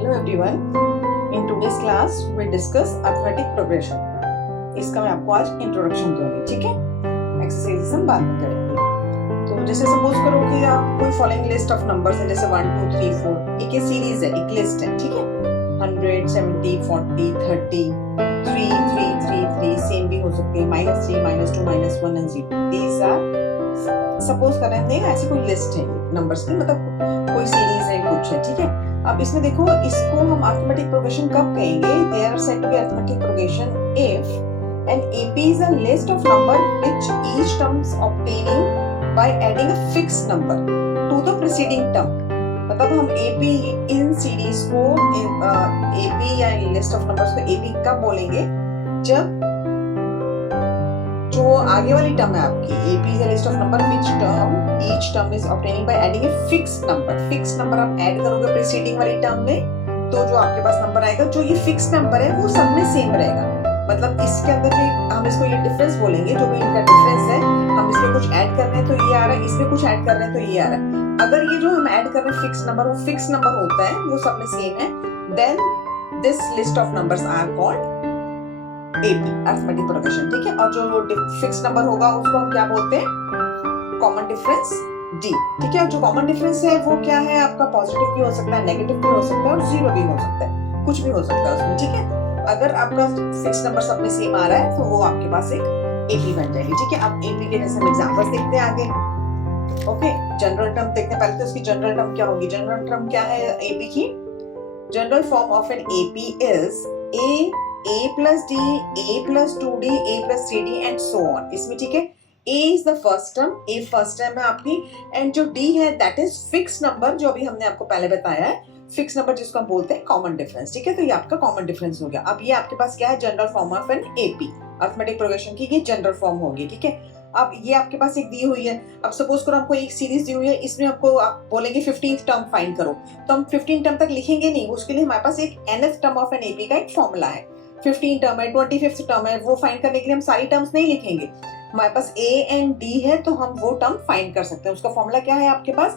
Hello everyone. In today's class we discuss arithmetic progression. इसका मैं आपको आज इंट्रोडक्शन दूंगी, ठीक है? एक्सरसाइजेस हम बाद में करेंगे। तो जैसे सपोज करो कि आप कोई फॉलोइंग लिस्ट ऑफ नंबर्स है, जैसे 1 2 3 4, एक सीरीज है, एक लिस्ट है, ठीक है? 100 70 40 30 3 3 3 3 सेम भी हो सकते हैं, -3 -2 -1 एंड 0। दीज आर सपोज कर रहे हैं ऐसी कोई लिस्ट है नंबर्स की, मतलब कोई सीरीज है, कुछ है, ठीक है? अब इसमें देखो, इसको हम अरिथमेटिक प्रोग्रेशन कब कहेंगे? They are said to be arithmetic progression if an AP is a list of number which each terms obtaining by adding a fixed number to the preceding term. मतलब हम एपी इन सीरीज को AP या list of numbers को AP कब बोलेंगे? जब जो आगे वाली टर्म है आपकी, AP is a list of number which term each term is obtaining by adding a fixed number. Fixed number आप ऐड करोगे प्रीसीडिंग वाली टर्म में, तो जो आपके पास नंबर आएगा, जो ये फिक्स्ड नंबर है वो सब में सेम रहेगा। मतलब इसके अंदर जो हम इसको ये डिफरेंस बोलेंगे, जो भी इनका डिफरेंस है, हम इसमें कुछ ऐड कर रहे हैं तो ये आ रहा है, इसमें कुछ ऐड कर रहे हैं तो ये आ रहा है। अगर ये जो हम ऐड कर रहे हैं फिक्स्ड नंबर, वो फिक्स्ड नंबर होता है, वो सब में सेम है, then this list of numbers are called AP, arithmetic progression, ठीक है? और जो फिक्स्ड नंबर होगा उसको हम क्या बोलते हैं? कॉमन डिफरेंस डी, ठीक है? जो कॉमन डिफरेंस है वो क्या है आपका? पॉजिटिव भी हो सकता है, नेगेटिव भी हो सकता है और जीरो भी हो सकता है, कुछ भी हो सकता है उसमें, ठीक है? अगर आपका फिक्स्ड नंबर सब में सेम आ रहा है तो वो आपके पास एक एपी बन जाएगी, ठीक है? अब एपी के जैसे हम एग्जांपल्स देखते हैं आगे। ओके, जनरल टर्म देखते हैं। पहले तो इसकी जनरल टर्म क्या होगी? जनरल टर्म क्या है एपी की? General form of an AP is a plus d, a plus 2d, a plus 3d and so on। इसमें, ठीक है, a is the first term, a first term है आपकी, and जो d है that is fixed number, जो अभी हमने आपको पहले बताया है, फिक्स नंबर जिसको हम बोलते हैं कॉमन डिफरेंस, ठीक है? तो ये आपका कॉमन डिफरेंस हो गया। अब ये आपके पास क्या है? General form of an AP, arithmetic progression की ये जनरल फॉर्म होगी, ठीक है? अब ये आपके पास एक दी हुई है। अब सपोज करो हमको एक सीरीज दी हुई है, इसमें आपको आप बोलेंगे 15th टर्म फाइंड करो, तो हम 15 टर्म तक लिखेंगे नहीं, उसके लिए हमारे पास एक nth term of an AP का एक फॉर्मूला है। 15 टर्म है, 25th टर्म है, वो फाइंड करने के लिए हम सारी टर्म्स नहीं लिखेंगे, हमारे पास a एंड d है, तो हम वो टर्म फाइंड कर सकते हैं। उसका फॉर्मूला क्या है आपके पास?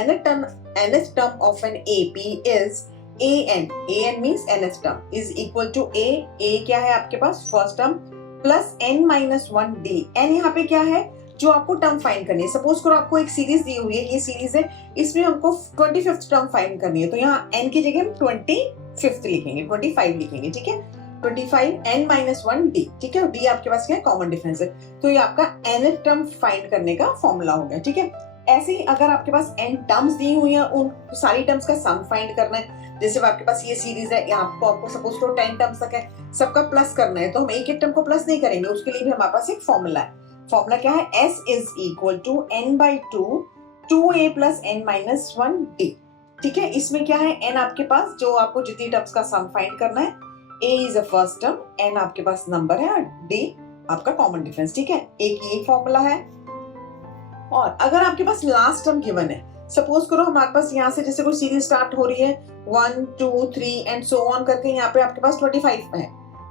nth term of an AP is an मींस nth term is equal to a क्या है आपके पास? First term plus n-1 d। n यहाँ पे क्या है? जो आपको टर्म फाइंड करनी है। सपोज करो आपको एक सीरीज दी हुई है, ये सीरीज है, इसमें हमको 25th टर्म फाइंड करनी है, तो यहाँ n की जगह हम 25th लिखेंगे, 25 लिखेंगे, ठीक है? 25 n-1 d, ठीक है? d आपके पास क्या है? कॉमन डिफरेंस है, तो ये आपका nth टर्म फाइंड करने का फॉर्मूला हो गया, ठीक है? ऐसे ही अगर आपके पास n टर्म्स दी हुई है, उन सारी टर्म्स का सम फाइंड करना है। जैसे आपके पास ये सीरीज है, यहाँ आपको सपोज करो 10 टर्म्स तक है, सबका प्लस करना है, तो हम एक टर्म को प्लस नहीं करेंगे, उसके लिए भी हमारे पास एक फॉर्मूला है। फॉर्मूला क्या है? s is equal to n/2 2a plus n-1 d, ठीक है? इसमें क्या है? n आपके पास जो आपको जितनी टर्म्स का सम फाइंड करना है, a is a first term, n आपके पास नंबर है और d आपका कॉमन डिफरेंस, ठीक है? एक ये फॉर्मूला है। और अगर आपके पास लास्ट टर्म गिवन है, सपोज करो हमारे पास यहाँ से जैसे कोई सीरीज स्टार्ट हो रही है 1 2 3 एंड सो ऑन करके, यहाँ पे आपके पास 25 है,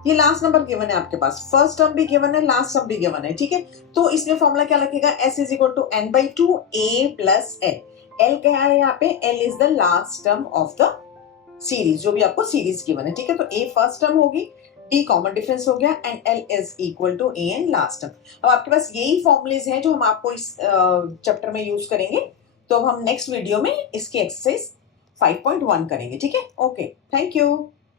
ये लास्ट नंबर गिवन है आपके पास, फर्स्ट टर्म भी गिवन है, लास्ट टर्म भी गिवन है, ठीक है? तो इसमें फॉर्मूला क्या लगेगा? s is equal to n/2 a plus l। l क्या है यहाँ पे? l is the last term of the series, जो भी आपको सीरीज गिवन है, ठीक है? तो a फर्स्ट टर्म होगी, d कॉमन डिफरेंस हो गया, and l is equal to a and last term. अब आपके पास यही फॉर्मूलेज हैं जो हम आपको इस चैप्टर में यूज करेंगे। तो अब हम नेक्स्ट वीडियो में इसकी एक्सरसाइज 5.1 करेंगे, ठीक है? Okay, thank you.